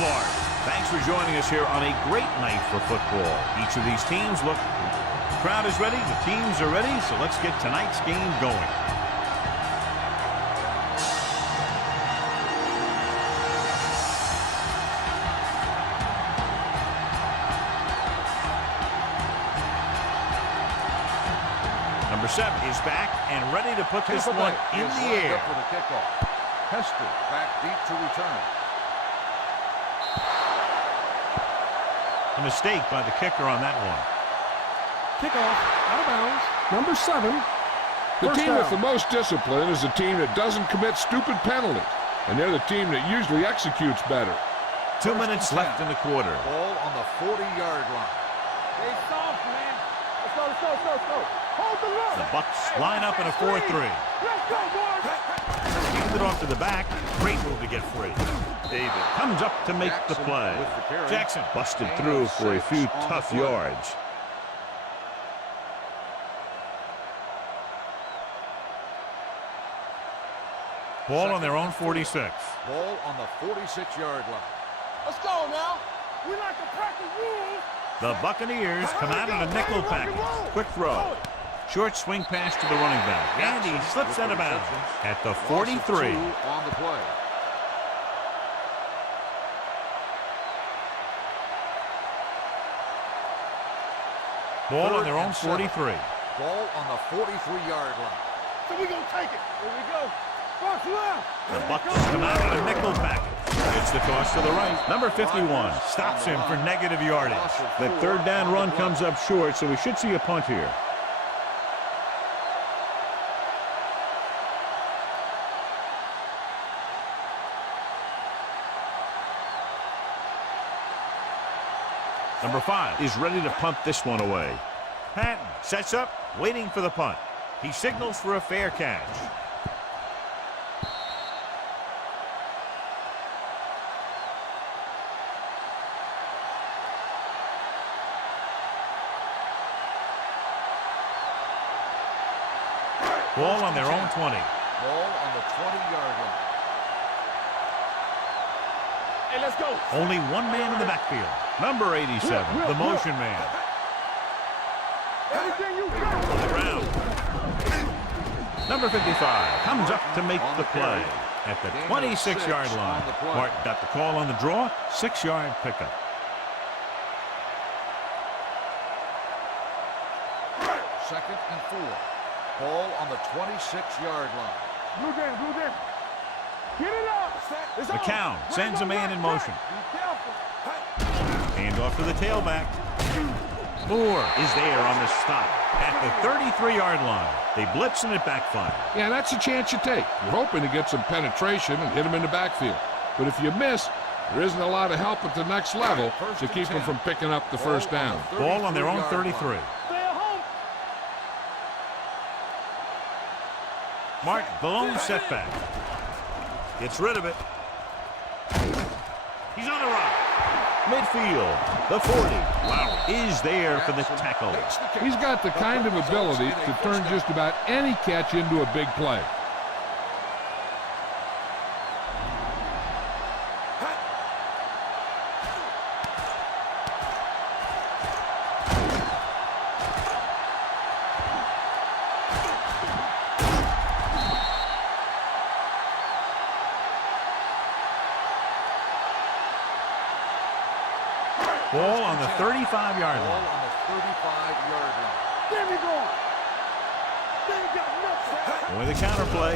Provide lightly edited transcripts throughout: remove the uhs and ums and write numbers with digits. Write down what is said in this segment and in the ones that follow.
Florida. Thanks for joining us here on a great night for football. Each of these teams look, the crowd is ready, the teams are ready, so let's get tonight's game going. Number 7 is back and ready to put this one in the air. For the kickoff. Hester back deep to return. A mistake by the kicker on that one. Kickoff, out of bounds, number 7. The team with the most discipline is the team that doesn't commit stupid penalties, and they're the team that usually executes better. 2 minutes left in the quarter. Ball on the 40-yard line. Stay soft, man. Let's go, let's go, let's go, let's go. Hold the look. The Bucs line up in a 4-3. Let's go, boys. Hand it off to the back. Great move to get free. David comes up to make the play. Jackson busted through for a few tough yards. Ball on their own 46. Ball on the 46-yard line. Let's go now. We like to practice rules. The Buccaneers come out in a nickel package. Quick throw. Short swing pass to the running back. And he slips out of bounds at the 43. On the play. Ball on their own 43. Ball on the 43-yard line. So we're going to take it. Here we go. Box left. The Bucs come out in a nickel package. It's the toss to the right. Number 51 stops him for negative yardage. The third down run comes up short, so we should see a punt here. Number 5 is ready to punt this one away. Patton sets up, waiting for the punt. He signals for a fair catch. Ball on their own 20. Ball on the 20-yard line. Hey, let's go. Only one man in the backfield. Number 87, the motion man. Everything you got. On the ground. Number 55 comes up to make the play at the 26-yard line. Martin got the call on the draw, 6-yard pickup. Second and 4. Ball on the 26-yard line. Blue game, blue game. Get it up. McCown sends a man in motion. Be careful. Hand off to the tailback. Moore is there on the stop at the 33-yard line. They blitz and it backfires. Yeah, that's a chance you take. You're hoping to get some penetration and hit them in the backfield. But if you miss, there isn't a lot of help at the next level to keep them from picking up the first down. Ball on their own 33. Stay at home. Martin, the lone setback. Gets rid of it. He's on the run. Midfield, the 40. Wow, is there for the tackle. He's got the kind of ability to turn just about any catch into a big play. Ball on the 35-yard line. Ball on the 35-yard line. There we go. They got nothing. With the counterplay.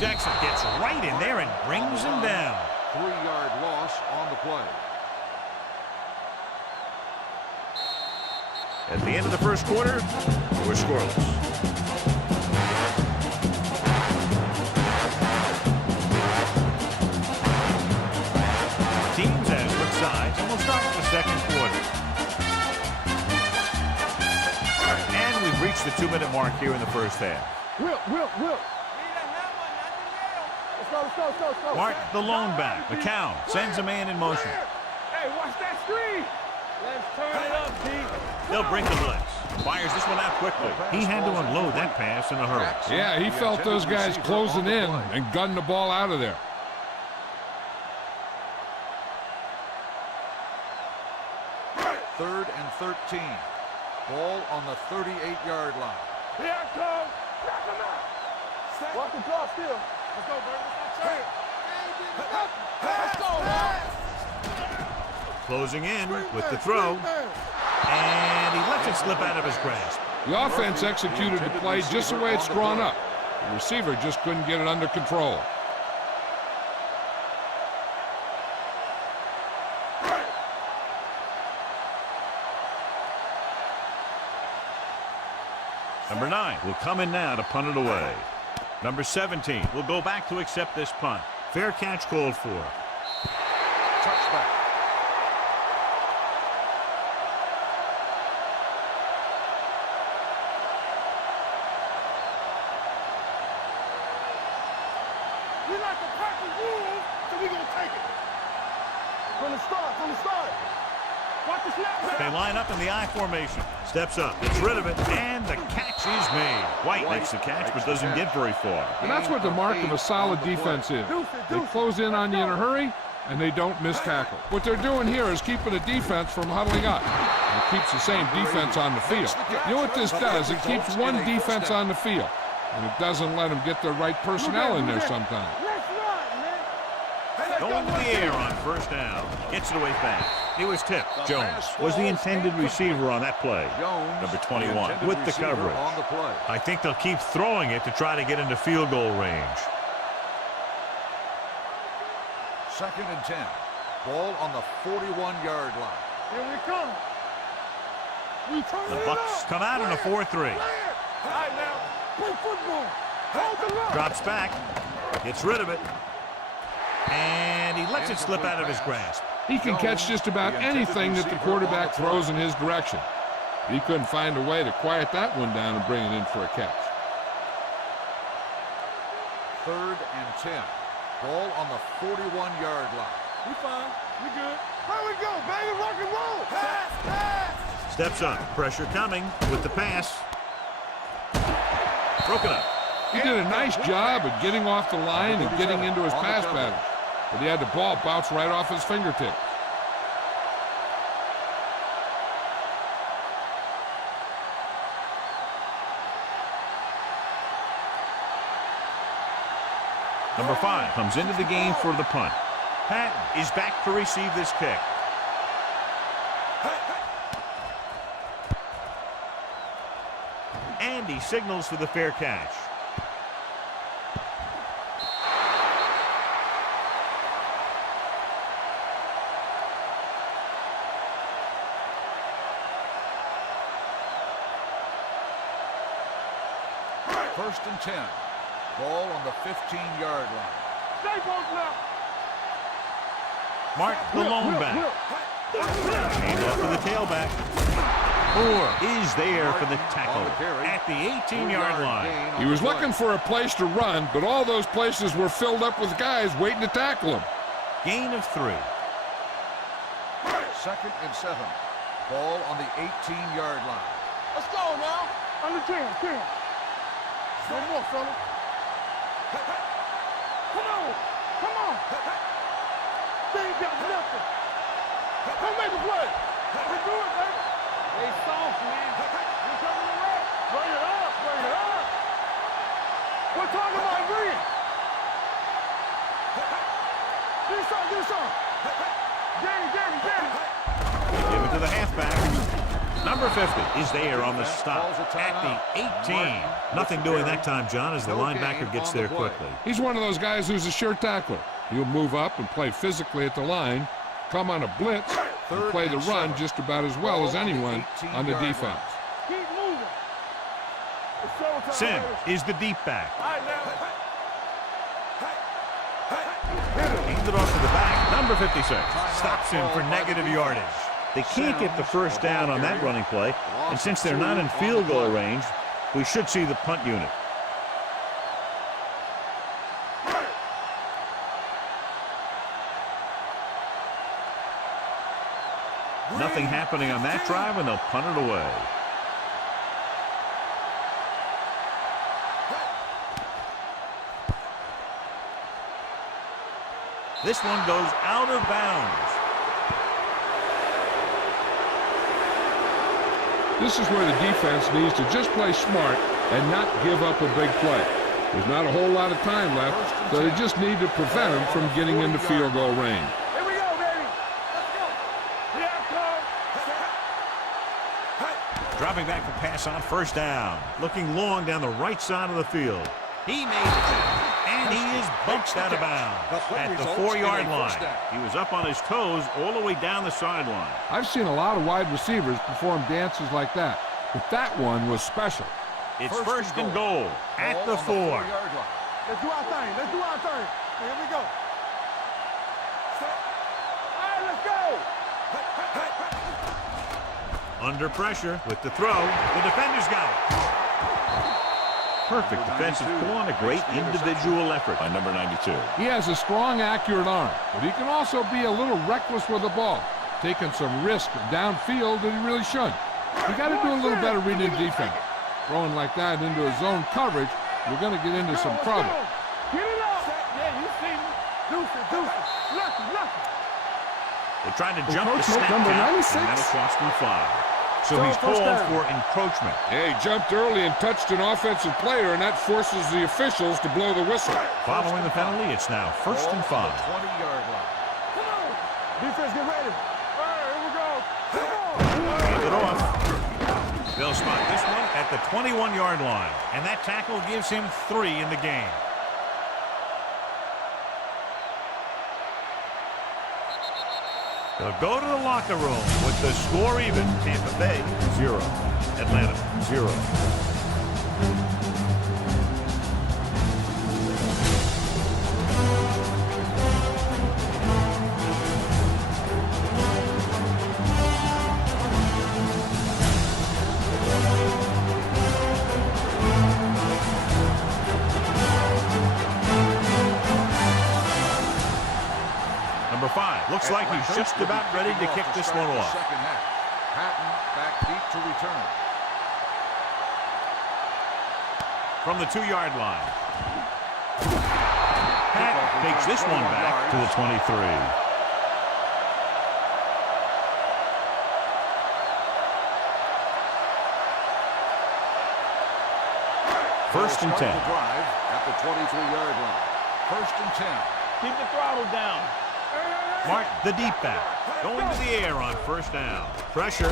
Jackson gets right in there and brings him down. 3-yard loss on the play. At the end of the first quarter, we're scoreless. Teams have split sides, and we'll start with the second quarter. And we've reached the 2-minute mark here in the first half. Will. Let's go. Martin, the lone back. McCown sends a man in motion. Hey, watch that screen. Let's turn it up, D. They'll bring the blitz. Fires this one out quickly. He had to unload that pass in a hurry. Yeah, he felt those guys closing in and gunned the ball out of there. 3rd and 13. Ball on the 38-yard line. Here it comes. Knock him out. Watch the draw still. Let's go, baby. Let's go, man. Closing in with the throw. And he lets it slip out of his grasp. The offense executed the play just the way it's drawn up. The receiver just couldn't get it under control. Number 9 will come in now to punt it away. Number 17 will go back to accept this punt. Fair catch called for. Touchback. We like the Packers rules, so we're going to take it. From the start. Watch the snap. They line up in the I formation. Steps up, gets rid of it, and the catch is made. White makes the catch, but doesn't get very far. And that's what the mark of a solid defense is. They close in on you in a hurry, and they don't miss tackle. What they're doing here is keeping the defense from huddling up. And it keeps the same defense on the field. You know what this does? It keeps one defense on the field, and it doesn't let them get the right personnel in there sometimes. Going to the air on first down. Gets it away fast. He was tipped. Jones was the intended receiver on that play. Number 21 with the coverage. I think they'll keep throwing it to try to get into field goal range. 2nd and 10. Ball on the 41-yard line. Here we come. We turn The it Bucs up. come out in a 4-3. All right, now. Play football. Hold the line. Drops back. Gets rid of it. And he lets it slip out of his grasp. He can catch just about anything that the quarterback throws in his direction. He couldn't find a way to quiet that one down and bring it in for a catch. 3rd and 10. Ball on the 41-yard line. We fine. We good. Here we go, baby. Rock and roll. Pass. Steps up. Pressure coming with the pass. Broken up. He did a nice job of getting off the line and getting into his pass pattern, but he had the ball bounce right off his fingertips. Number 5 comes into the game for the punt. Patton is back to receive this kick. And he signals for the fair catch. First and 10. Ball on the 15-yard line. Stay close now. Martin, the lone back. Hand off to the tailback. Moore is there for the tackle at the 18-yard line. He was looking for a place to run, but all those places were filled up with guys waiting to tackle him. Gain of 3. 2nd and 7. Ball on the 18-yard line. Let's go now. Under 10. No more, fella. Come on. They ain't got nothing. Come make a play. We do it, baby. They soft, man. We coming to work. Bring it up. We're talking about green. Do some. Danny. Give it to the halfback. Number 50 is there on the stop at the 18. Nothing doing that time, John, as the linebacker gets there quickly. He's one of those guys who's a sure tackler. He'll move up and play physically at the line, come on a blitz, and play the run just about as well as anyone on the defense. Keep moving. Sim is the deep back. Hands it off to the back. Number 56 stops him for negative yardage. They can't get the first down on that running play, and since they're not in field goal range, we should see the punt unit. Nothing happening on that drive, and they'll punt it away. This one goes out of bounds. This is where the defense needs to just play smart and not give up a big play. There's not a whole lot of time left, so they just need to prevent him from getting into field goal range. Here we go, baby. Let's go. Yeah, come. Dropping back to pass on first down. Looking long down the right side of the field. He made the tackle, and he is bumped out of bounds at the 4-yard line. He was up on his toes all the way down the sideline. I've seen a lot of wide receivers perform dances like that, but that one was special. It's first and goal at the 4. Let's do our thing. Let's do our thing. Here we go. All right, let's go. Under pressure with the throw. The defender's got it. Perfect defensive call and a great individual effort by number 92. He has a strong, accurate arm, but he can also be a little reckless with the ball, taking some risk downfield that he really shouldn't. You got to do a little better reading defense. Throwing like that into his zone coverage, we're going to get into some trouble. Get it up. Yeah, you see me. Deuce it. Lucky. They tried to jump the snap count, and that'll cost them 5. So he's called for encroachment. Yeah, he jumped early and touched an offensive player, and that forces the officials to blow the whistle. Following the penalty, it's now first and 5. 20-yard line. Come on. Defense, get ready. All right, here we go. Come on. Hand it off. They'll spot this one at the 21-yard line, and that tackle gives him 3 in the game. They'll go to the locker room with the score even. Tampa Bay 0, Atlanta 0. Number 5 looks like he's just about ready to kick this one off. Second half. Patton back deep to return. From the 2-yard line. Pat takes this one back to the 23. First and 10. Drive at the 23-yard line. First and 10. Keep the throttle down. Mark, the deep back, going to the air on first down. Pressure,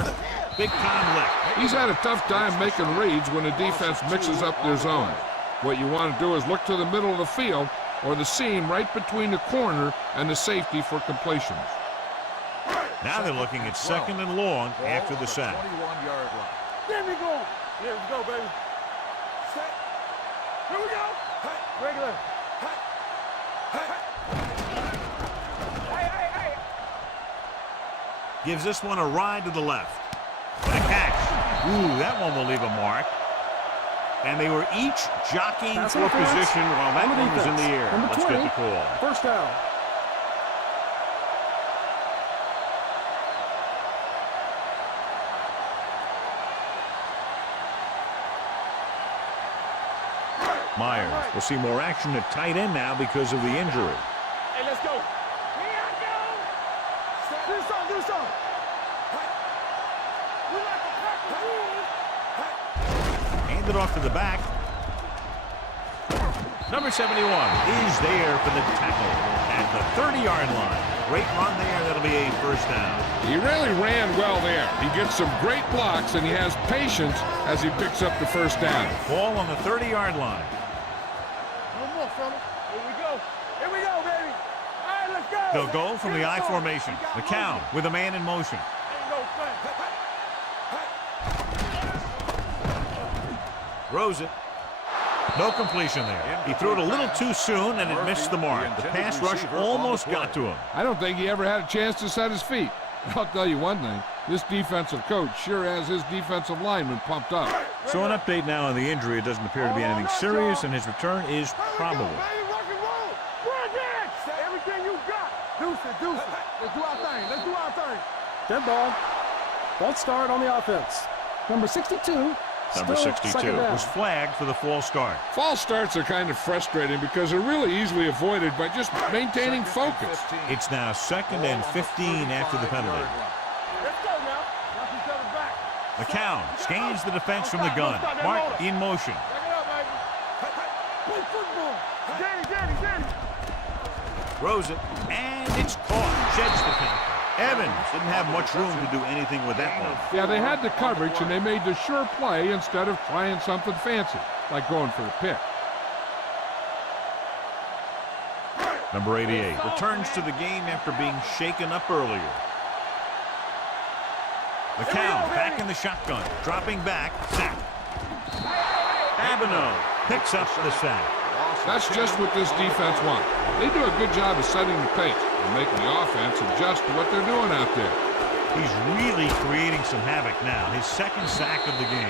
big time lick. He's had a tough time making reads when the defense mixes up their zone. What you want to do is look to the middle of the field or the seam right between the corner and the safety for completions. Now they're looking at second and long after the sack. 21-yard line. There we go. Here we go, baby. Set. Here we go. Regular. Gives this one a ride to the left. And a catch. Ooh, that one will leave a mark. And they were each jockeying for position while that one was in the air. Let's get the call. First down. Myers will see more action at tight end now because of the injury. Hey, let's go. Here I go. Do something. We like to crack the rules. Handed off to the back. Number 71 is there for the tackle at the 30-yard line. Great run there. That'll be a first down. He really ran well there. He gets some great blocks, and he has patience as he picks up the first down. Ball on the 30-yard line. One more, fella. Here we go. Here we go, baby. All right, let's go. They'll go from the I formation. The count with a man in motion. Ain't no thing. Throws it. No completion there. He threw it a little too soon, and it missed the mark. The pass rush almost got to him. I don't think he ever had a chance to set his feet. I'll tell you one thing. This defensive coach sure has his defensive lineman pumped up. So an update now on the injury. It doesn't appear to be anything serious, and his return is probable. Everything you got. Deuce it. Let's do our thing. Dead ball. False start on the offense. Number 62. Number 62 was flagged for the false start. False starts are kind of frustrating because they're really easily avoided by just maintaining focus. It's now 2nd and 15 after the penalty. Let's go now. Knock each other back. McCown scans the defense from the gun. Martin in motion. Throws it, and it's caught. Sheds the Panther. Evans didn't have much room to do anything with that one. Yeah, they had the coverage, and they made the sure play instead of trying something fancy, like going for a pick. Number 88 returns to the game after being shaken up earlier. McCown back in the shotgun, dropping back, sack. Abino picks up the sack. That's just what this defense wants. They do a good job of setting the pace and making the offense adjust to what they're doing out there. He's really creating some havoc now. His second sack of the game.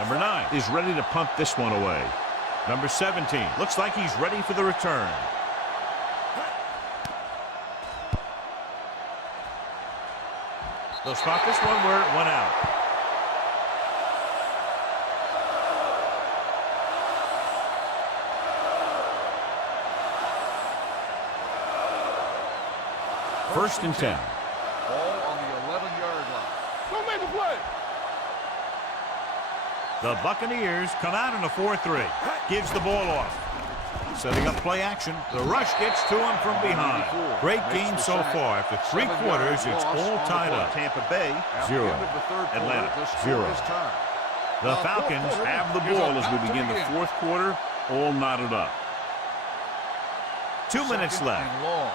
Number 9 is ready to punt this one away. Number 17 looks like he's ready for the return. They'll spot this one where it went out. First and 10. Ball on the 11-yard line. Don't make a play. The Buccaneers come out in a 4-3. Gives the ball off. Setting up play action. The rush gets to him from behind. Great game so far. After 3 quarters, it's all tied up. Tampa Bay, 0. Atlanta, 0. The Falcons have the ball as we begin the 4th quarter, all knotted up. 2 minutes left. Ball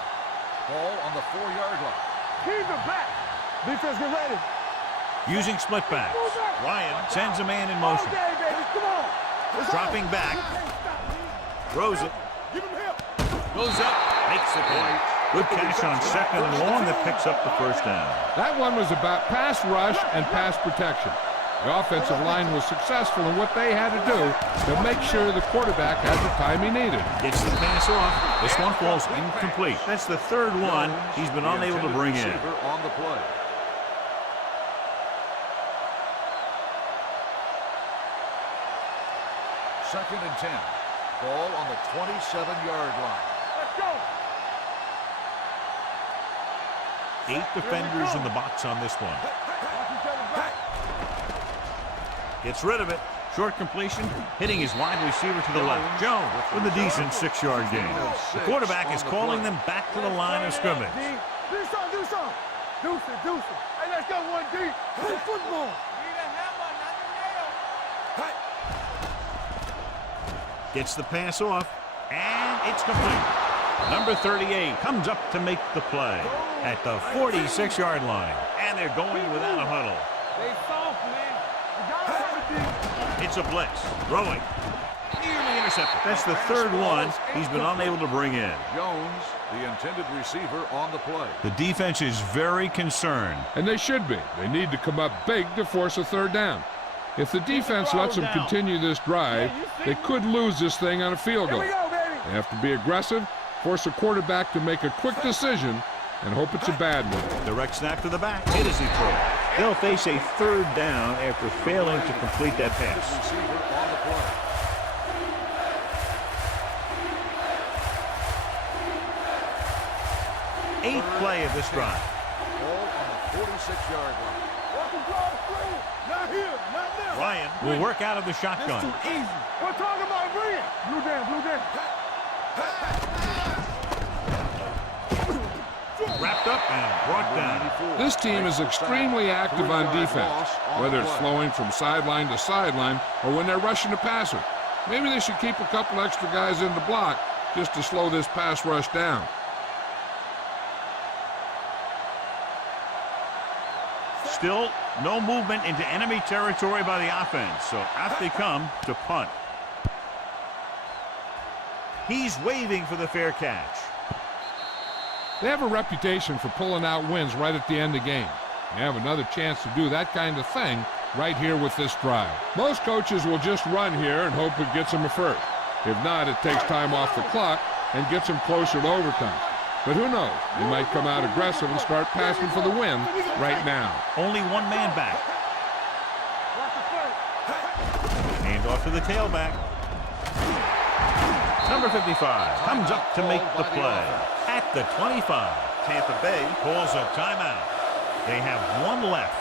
on the 4-yard line. Keep it back. Defense, get ready. Using split backs. Ryan sends a man in motion. Okay, baby, come on. Dropping back. Throws it. Give him help. Goes up. Makes the play. Good catch on second and long that picks up the first down. That one was about pass rush and pass protection. The offensive line was successful in what they had to do to make sure the quarterback had the time he needed. Gets the pass off. This one falls incomplete. That's the 3rd one he's been unable to bring in. On the play. Second and 10. Ball on the 27-yard line. Let's go. 8 defenders in the box on this one. Gets rid of it. Short completion, hitting his wide receiver to the left. Jones with a decent 6-yard gain. The quarterback is calling them back to the line of scrimmage. Do something, do something. Do some. Hey, let's go 1D. Play football. Gets the pass off, and it's complete. Number 38 comes up to make the play at the 46-yard line. And they're going without a huddle. They soft, man. You gotta have it. It's a blitz. Throwing. Nearly intercepted. That's the 3rd one he's been unable to bring in. Jones, the intended receiver, on the play. The defense is very concerned. And they should be. They need to come up big to force a 3rd down. If the defense lets them continue this drive, they could lose this thing on a field goal. They have to be aggressive, force a quarterback to make a quick decision, and hope it's a bad one. Direct snap to the back. Hit as he throws. They'll face a 3rd down after failing to complete that pass. Receiver on the play. 8th play of this drive. Ball on the 46-yard line. Not here, not there. Ryan will work out of the shotgun. Too easy. We're talking about bringing. Blue down. Wrapped up and brought down. This team is extremely active on defense, whether it's flowing from sideline to sideline or when they're rushing the passer. Maybe they should keep a couple extra guys in the block just to slow this pass rush down. Still no movement into enemy territory by the offense, so out they come to punt. He's waving for the fair catch. They have a reputation for pulling out wins right at the end of the game. They have another chance to do that kind of thing right here with this drive. Most coaches will just run here and hope it gets them a first. If not, it takes time off the clock and gets them closer to overtime. But who knows? They might come out aggressive and start passing for the win right now. Only one man back. Hand off to the tailback. Number 55 comes up to make the play at the 25. Tampa Bay calls a timeout. They have one left.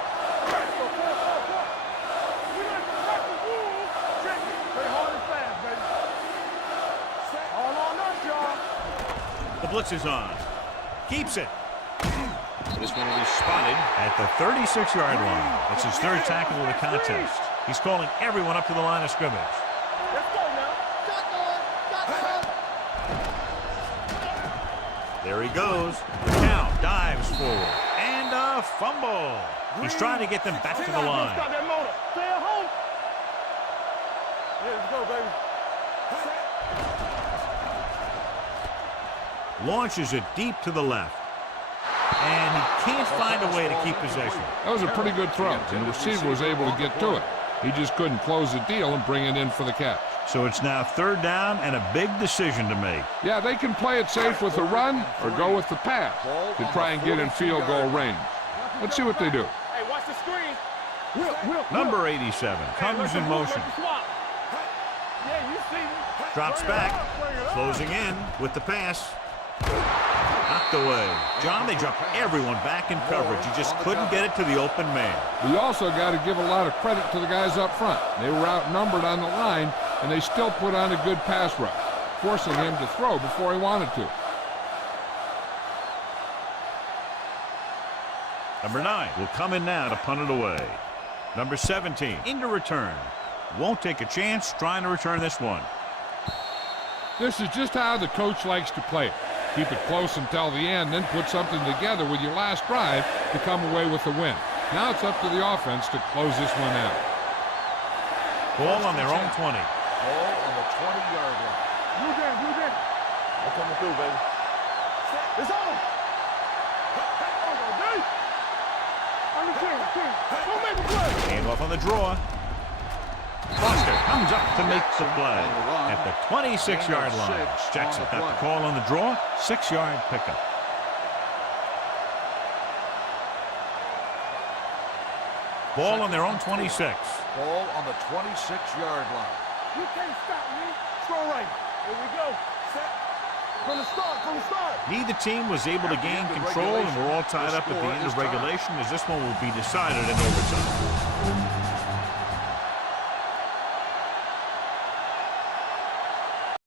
The blitz is on. Keeps it. This one will be spotted at the 36-yard line. That's his third tackle of the contest. He's calling everyone up to the line of scrimmage. Let's go now. There he goes. Now dives forward. And a fumble. He's trying to get them back to the line. Stop that motor. Stay at home. Yeah, let's go, baby. Launches it deep to the left. And he can't find a way to keep possession. That was a pretty good throw, and the receiver was able to get to it. He just couldn't close the deal and bring it in for the catch. So it's now third down and a big decision to make. Yeah, they can play it safe with a run or go with the pass to try and get in field goal range. Let's see what they do. Hey, watch the screen. Number 87 comes in motion. Yeah, you see me. Drops back. Closing in with the pass. Knocked away. John, they dropped everyone back in coverage. He just couldn't get it to the open man. We also got to give a lot of credit to the guys up front. They were outnumbered on the line, and they still put on a good pass rush, forcing him to throw before he wanted to. Number 9 will come in now to punt it away. Number 17 into return. Won't take a chance trying to return this one. This is just how the coach likes to play it. Keep it close until the end, then put something together with your last drive to come away with the win. Now it's up to the offense to close this one out. Ball on their own 20. Ball on the 20-yard line. Blue down. I'm coming through, baby. It's on. On the 10. Don't make a play. Hand off on the draw. Foster comes up to make the play at the 26-yard line. Jackson got the call on the draw. 6-yard pickup. Ball on their own 26. Ball on the 26-yard line. You can't stop me. Throw right. Here we go. From the start. Neither team was able to gain control, and we're all tied up at the end of regulation as this one will be decided in overtime.